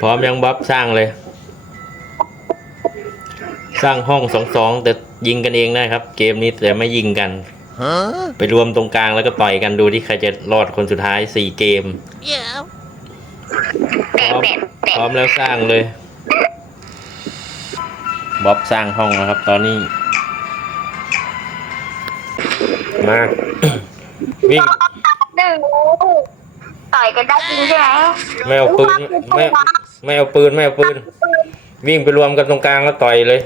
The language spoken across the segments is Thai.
พร้อมยังบ๊อบสร้างเลย สร้างห้องสองสองแต่ยิงกันเองนะครับ เกมนี้แต่ไม่ยิงกันไปรวมตรงกลางแล้วก็ต่อยกันดูที่ใครจะรอดคนสุดท้ายสี่เกมพแปะร้อมแปะแปะพร้อมแล้วสร้างเลยบ๊อบสร้างห้องนะครับ ตอนนี้ มาวิ่งหนึ่ง ต่อยกันได้จริงใช่ไหมไม่เอาปืนไม่ไม่เอาปืนไม่เอาปืน วิ่งไปรวมกันตรงกลางแล้วต่อยเลย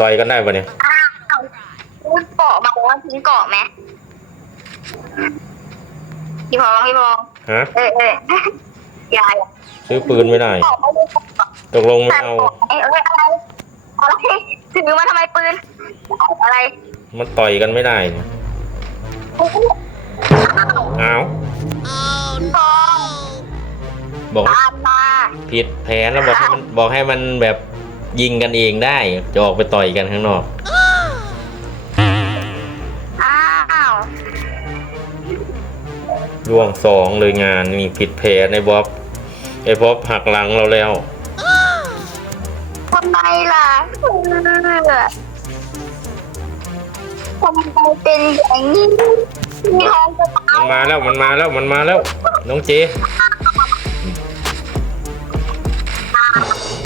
ต่อยกันได้ปะเนี่ยอ้าวพูดเกาะมาบอกว่าทิ้งเกาะไหมพี่พองพี่พองฮะเออเอออย่าอย่าซื้อปืนไม่ได้เกาะไม่ได้เกาะตกลงไม่แต่เอาเกาะเออเอออะไรอะไรถือมาทำไมปืนเอาอะไร มันต่อยกันไม่ได้เนี่ย โอ้โหอ้าวพี่พองบอกให้ตามมาผิดแผนแล้วบอกให้มันบอกให้มันแบบยิงกันเองได้ จะออกไปต่อยกันข้างนอก อ้าวร่วงสองเลยงานนี่ผิดแผนไอ้บ๊อบไอ้บ๊อบหักหลังเราแล้ว ทำไมล่ะเออทำไมเป็นอย่างนี้พี่พองจะตา มันยมาแล้วมันมาแล้วมันมาแล้ว น้องเจ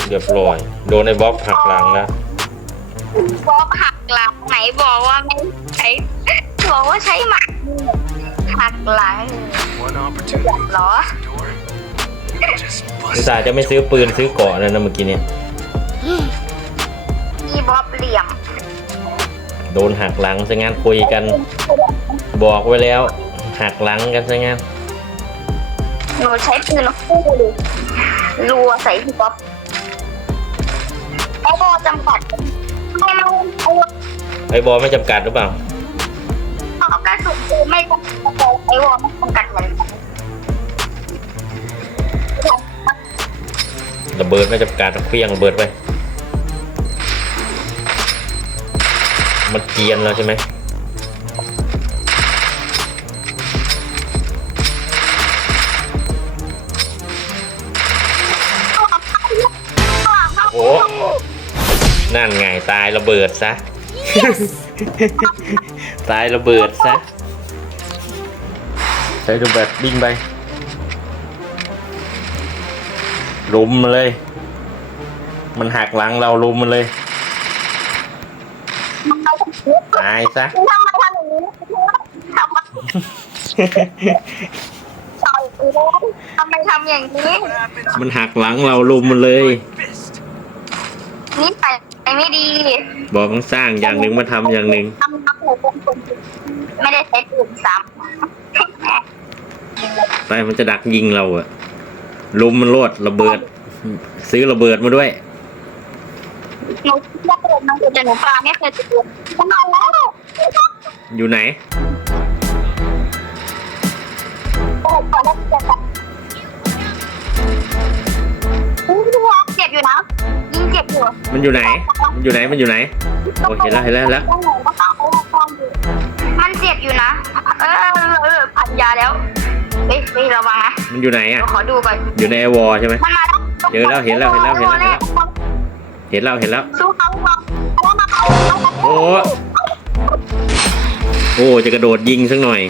เรียบร้อย โดนไอ้บ๊อบหักหลังแล้วบอกหักหลังไหนบอกว่าไม่ใช้บอกว่าใช้หมักหักหลัง One opportunity เหรอ door. Just อุต bust ส่าห์จะไม่ซื้อปืนซื้อเกราะแล้วนะเมื่อกี้เนี่ยพี่บ๊อบเหลี่ยม โดนหักหลังซะงั้นคุยกัน บอกไว้แล้ว หักหลังกันซะงั้นหนูใช้ปืนคู่เลยรัวใส่พี่บ๊อบไอ้บอจำกัดไม่รู้ไอ้ไอ้บอลไม่จำกัดหรือเปล่าเอากระสุนปืนไม่จำกัดไอ้วอไม่จำกัดเหมือนกันระเบิดไม่จำกัดเคลี้ยงระเบิดไป มันเกรียนแล้วใช่ไหมโอ้นั่นไงตายระเบิดซะ ตายระเบิดซะ ใช้ระเบิดวิ่งไปลุมมันเลย มันหักหลังเราลุมมันเลย ตายซะทำไมทำอย่างนี้ทำไมต่อยปืนทำไมทำอย่างนี้ what happens มันหักหลังเราลุมมันเลย fist. นี่ไปไม่ดีบอกต้องสร้างอย่างหนึ่งมาทำอย่างหนึ่งทำนักหนูเป็นคนไม่ได้ใช้ปืนซ้ไปมันจะดักยิงเราอะลุมมันโลดระเบิด ซื้อระเบิดมาด้วยำหนูคิดว่าปืนมันจะหนูปลาไม่เคยจะปืนทำไมแล้ว อยู่ไหนโอ้ปลาแล้วจะแบบอู้หูเจ็บอยู่นะยิงเจ็บอยู่มันอยู่ไหน มันอยู่ไหน มันอยู่ไหน โอ้เห็นแล้วเห็นแล้วเห็นแล้ว มันเจ็บอยู่นะ เออเออพันยาแล้วเฮ้ยเฮ้ยระวังนะมันอยู่ไหนเดี๋ยอะวขอดูก่อน อยู่ในไอวอใช่ไหม มันมาแล้วเจอแล้วเห็นแล้วเห็นแล้วเห็นแล้ว เห็นแล้ว เห็นแล้วเห็นแล้วสู้เขาเขาเขามาเขาโอ้โอ้จะกระโดดยิงสักหน่อย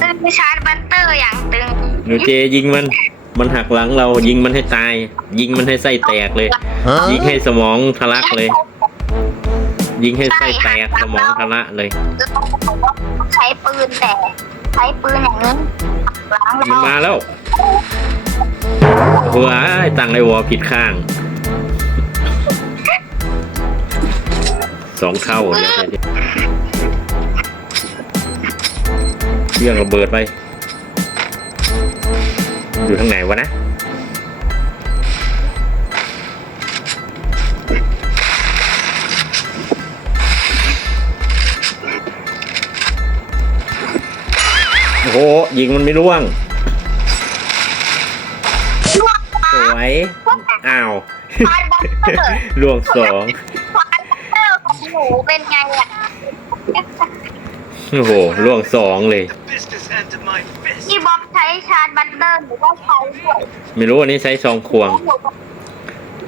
ตึงชาร์จบัตเตอร์อย่างตึงหนูเจยิงมัน มันหักหลังเรายิงมันให้ตาย ยิงมันให้ไส้แตกเลย ยิงให้สมองทะลักเลย ยิงให้ไส้แตกสมองทะลักเลยแล้วต้องบอกว่าใช้ปืนแต่ใช้ปืนอย่างนี้ล้างมันมาแล้วหัวไอ้ตังไอวอผิดข้าง สองเท่าเดี๋ยวเดี๋ยวเรื่องระเบิดไป อยู่ทางไหนวะนะโอ้โหยิงมันไม่ร่วงสวยอ้าวชาร์จบัตเตอร์ร่วงสอง หนูเป็นไงอะโอ้โหล่วงสองเลย The business end of my fist. พี่บ๊อบใช้ชาร์จบัตเตอร์หรือว่าใช้ด้วยไม่รู้อันนี้ใช้ซองควง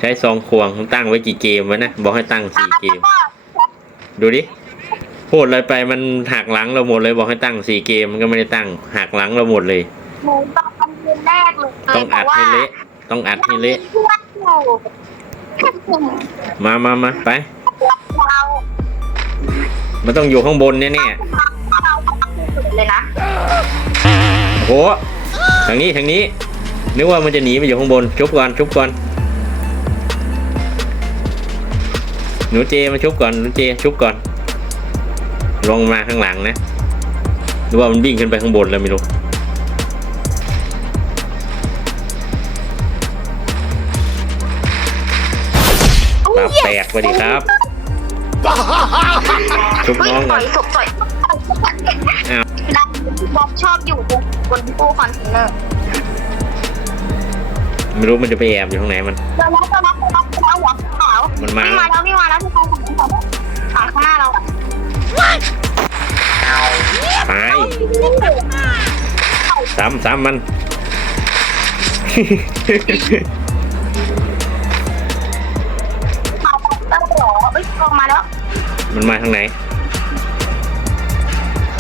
ใช้ซองควงตั้งไว้กี่เกมวะนะ บอกให้ตั้งสี่เกม ดูดิพูดอะไรไปมันหักหลังเราหมดเลยบอกให้ตั้งสี่เกมมันก็ไม่ได้ตั้งหักหลังเราหมดเลย หนูต้องทำเกมแรกเลยต้องอัดให้เละต้องอัดให้เละเพื่อนอยู่มามามาไป เรามันต้องอยู่ข้างบนแน่เราเลยนะๆโอ้โหทางนี้ทางนี้ นึกว่ามันจะหนีไปอยู่ข้างบนชุบก่อนชุบก่อนหนูเจมาชุบก่อนหนูเจชุบก่อน ลงมาข้างหลังนะหรือว่ามันวิ่งขึ้นไปข้างบนแล้วไม่รู้ปรับแตกไปดิครับ ชุบเฮ้ยน้องต่ก่ออนยสุกต่อยอ้าวดังบ๊อบชอบอยู่บนตู้คอนเทนเนอร์ไม่รู้มันจะไปแอบอยู่ข้างไหนมันเราแล้วเราแล้วเราแล้วหัวขาวมันมา วิ่งมาแล้ววิ่งมาแล้วที่ใครของของฝั่งข้างหน้าเราอะตายซ้ำซ้ำมัน มันมาทางไหน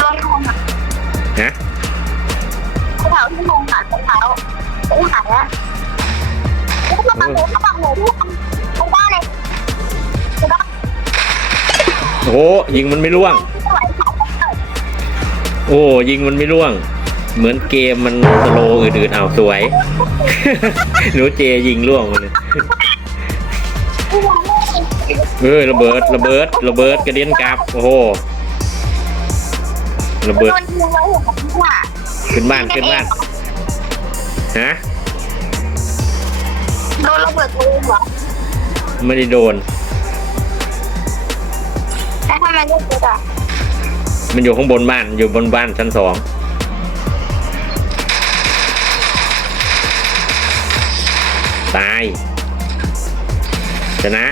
ลงทองอะนะเขาเผาที่ลงค่ะเขาเผาตู้หายแล้วเขาบังหนูเขาบังหนูตรงบ้านเลยถูกปะโอ้โหยิงมันไม่ร่วงสวยขาวเกิดโอ้ยิงมันไม่ร่วง เหมือนเกมมันสโลว์อื่นๆเอาสวย หนูเจยิงร่วงมาเลย เอ้ยระเบิดระเบิดระเบิดกระเด็นกลับโอ้โหระเบิดโดนยิงไว้เห็นไหมว่าขึ้นบ้านขึ้นบ้านฮะโดนระเบิดตัวเองเหรอไม่ได้โดน แล้วทำไมเลือกเจออะมันอยู่ข้างบนบ้านอยู่บนบ้านชั้นสองตายชนะ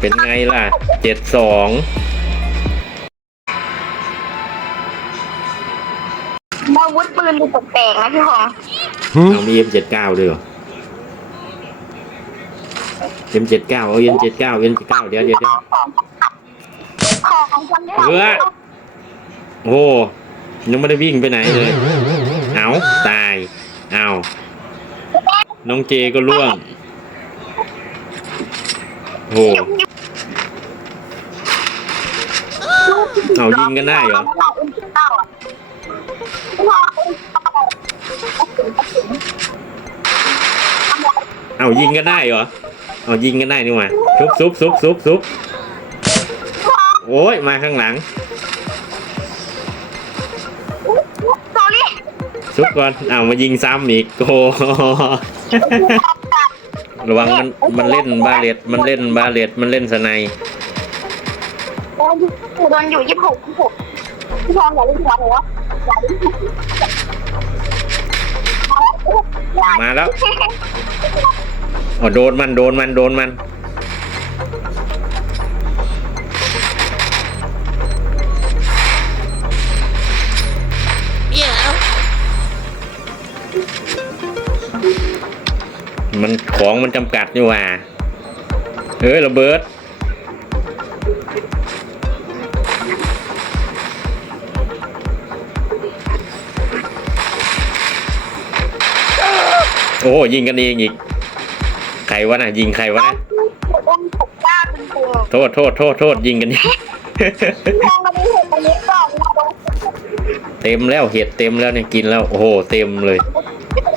เป็นไงล่ะเจ็ดสองอาวุธปืนดูแปลกๆนะพี่หงเอามีเอ็มเจ็ดเก้าด้วยเหรอเอ็มเจ็ดเก้าเอาเอ็มเจ็ดเก้าเอ็มเจ็ดเก้าเดี๋ยวเดี๋ยวเดี๋ยวของจำได้เออโอ้ยังไม่ได้วิ่งไปไหนเลย เอาตาย เอาน้องเจก็ล่วง โอ้เอายิงกันได้เหรอเอายิงกันได้เหรอเอายิงกันได้นี่หว่าซุบซุบซุบซุบซุบโอ้ยมาข้างหลังสอรีซุบก่อนเอามายิงซ้ำอีกโอ้ ระวังมันมันเล่นบาเลตมันเล่นบาเลตมันเล่นสไนด์โดนอยู่ยี่สิบหกยี่สิบหกพี่พองอย่าเล่นหัวหนูอย่าเล่นหัวมาแล้วอ๋อโดนมันโดนมันโดนมัน ของมันจำกัดนี่หว่าเอ้ยระเบิด โอ้ยิงกันเองอีก ใครวะน่ะ ยิงใครวะน่ะองค์ผมกล้าจริงโทษโทษโทษโทษยิงกันเองๆมองมาดูเห็นตรงนี้ก่อนเต็มแล้วเห็ดเต็มแล้วเนี่ยกินแล้ว โอ้โห เต็มเลยไปดู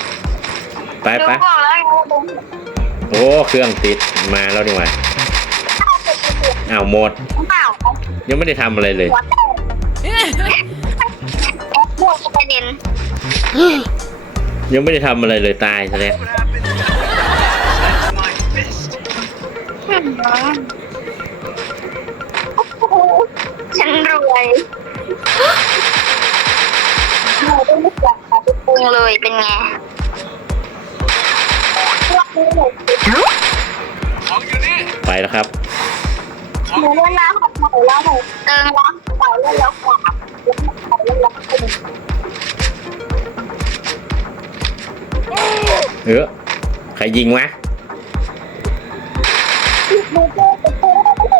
ไปก่อนแล้วไงโอ้เครื่องติดมาแล้วนี่หว่าอ้าวหมดเปล่ายังไม่ได้ทำอะไรเลยหัวแตกแอปพวกประเด็นยังไม่ได้ทำอะไรเลยตายซะแล้ว My fist. ฉันรวยหนูได้ไม่อยากมาไปปรุงเลยเป็นไง ของอยู่นี่ไปแล้วครับหนูเล่นน้ำของหนูแล้วหนูเติมน้ำใส่เล่นแล้วกว่าใส่เล่นแล้วก็เป็นเออใครยิงวะดูเจ๊ดูเจ๊ดูเจ๊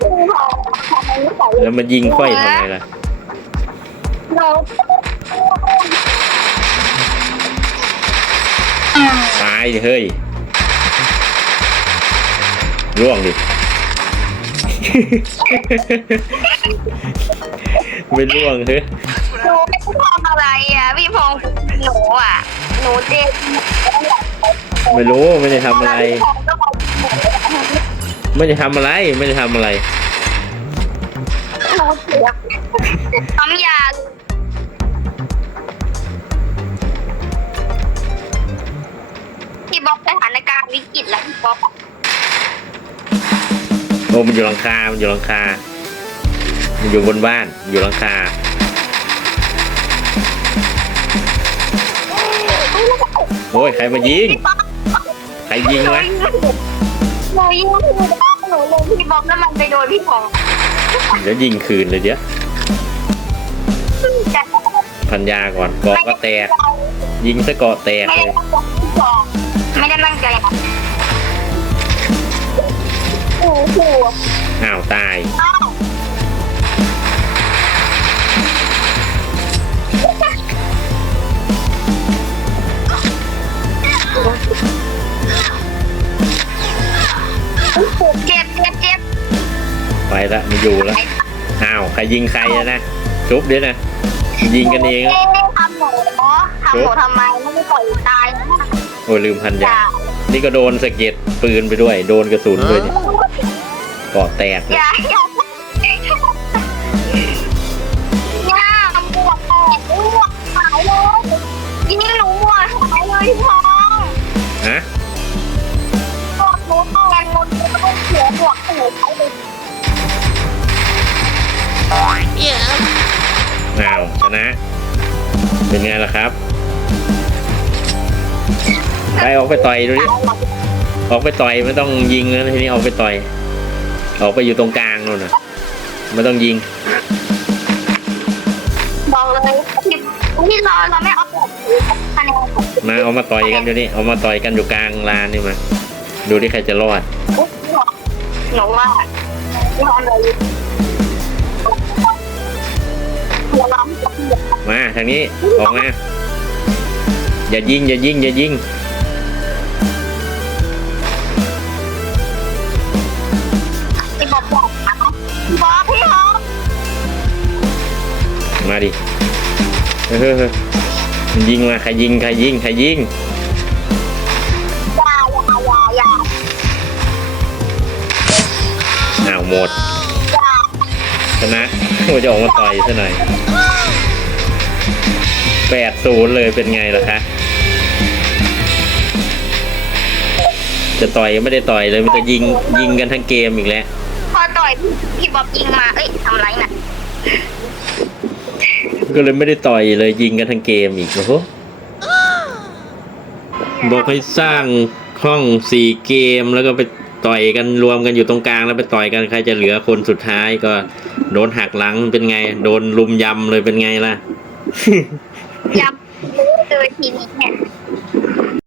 ดูพอทำไมไม่ใส่แล้วมันยิงค่อยทำไมล่ะ หนู ตายดิเฮ้ยร่วงดิ ไม่ร่วงเฮ้ยหนูไม่ทำอะไรอะ พี่พงษ์หนูอะ หนูเจ๊ไม่รู้ไม่ได้ทำอะไรไม่ได้ทำอะไรไม่ได้ทำอะไร หนูเสียปั๊มยาพี่ การณ์วิกฤตแล้วพี่บอกโอ้มันอยู่หลังคา มันอยู่หลังคา มันอยู่บนบ้าน อยู่หลังคา โอ้ย ใครมายิงใครยิงวะหนูยิงพี่บอกหนูลยพี่บอกแล้วมันไปโดนพี่พงษ์เดี๋ยวยิงคืนเลยเดี๋ยวพันยาก่อนเกาะก็แตก ยิงซะเกาะแตกไม่เลได้ย ตั้งใจพี่พงษ์ ไม่ได้ตั้งใจนะโอ้โหอ้าวตาย อ้าวเจ็บเจ็บเจ็บไปละไมันอยู่แล้วอ้าวใครยิงใครอะนะชุบเดี๋ยวนะยิงกันเองไม่ได้ทำหนูเนาะทำหนูทำไมไม่ได้ปล่อยตายนะ โอ้ยลืมพันยาอย่านี่ก็โดนสะเก็ดปืนไปด้วย โดนกระสุนด้วยเนี่ยเกาะแตกเลอยย่าอย่าอย่าหมวกแตกหมวกหายเลยยิงหนูหมวกหายเลยพี่พองฮะหมวกหนูแตกหมดเลยไม่เสียหมวกหนูใช้เลยอ้าวชนะ เป็นไงล่ะครับ ไปออกไปต่อยดูดิออกไปต่อยไม่ต้องยิงแล้วทีนี้ออกไปต่อย ออกไปอยู่ตรงกลางนู่นน่ะไม่ต้องยิงบอกเลยพี่พี่เราเราไม่เอาแบบคะแนนของมาเอามาต่อยกันเดี๋ยวนี้เอามาต่อยกันอยู่กลางลานนี่มาดูที่ใครจะรอดหนูว่าพี่พองเลยเราลองจับมาทางนี้ออกมาอย่ายิงอย่ายิงอย่ายิง มาดิเฮ้ยเฮ้ยเฮ้ยมันยิงมาใครยิงใครยิงใครยิงอย่าอย่าอย่าอย่าอ้าวหมดอย่าชนะว่าจะออกมาต่อยซะหน่อยแปดศูนย์เลยเป็นไงล่ะคะ จะต่อยก็ไม่ได้ต่อยเลยมันจะยิงยิงกันทั้งเกมอีกแล้ว พอต่อยพี่บ๊อบยิงมา เอ้ยทำไรน่ะ ก็เลยไม่ได้ต่อยเลยยิงกันทั้งเกมอีกโอ้โหบอกให้สร้างห้องสี่เกมแล้วก็ไปต่อยกันรวมกันอยู่ตรงกลางแล้วไปต่อยกันใครจะเหลือคนสุดท้ายก็โดนหักหลังเป็นไง โดนลุมยำเลยเป็นไงล่ะยำเลยทีนี้เนี่ย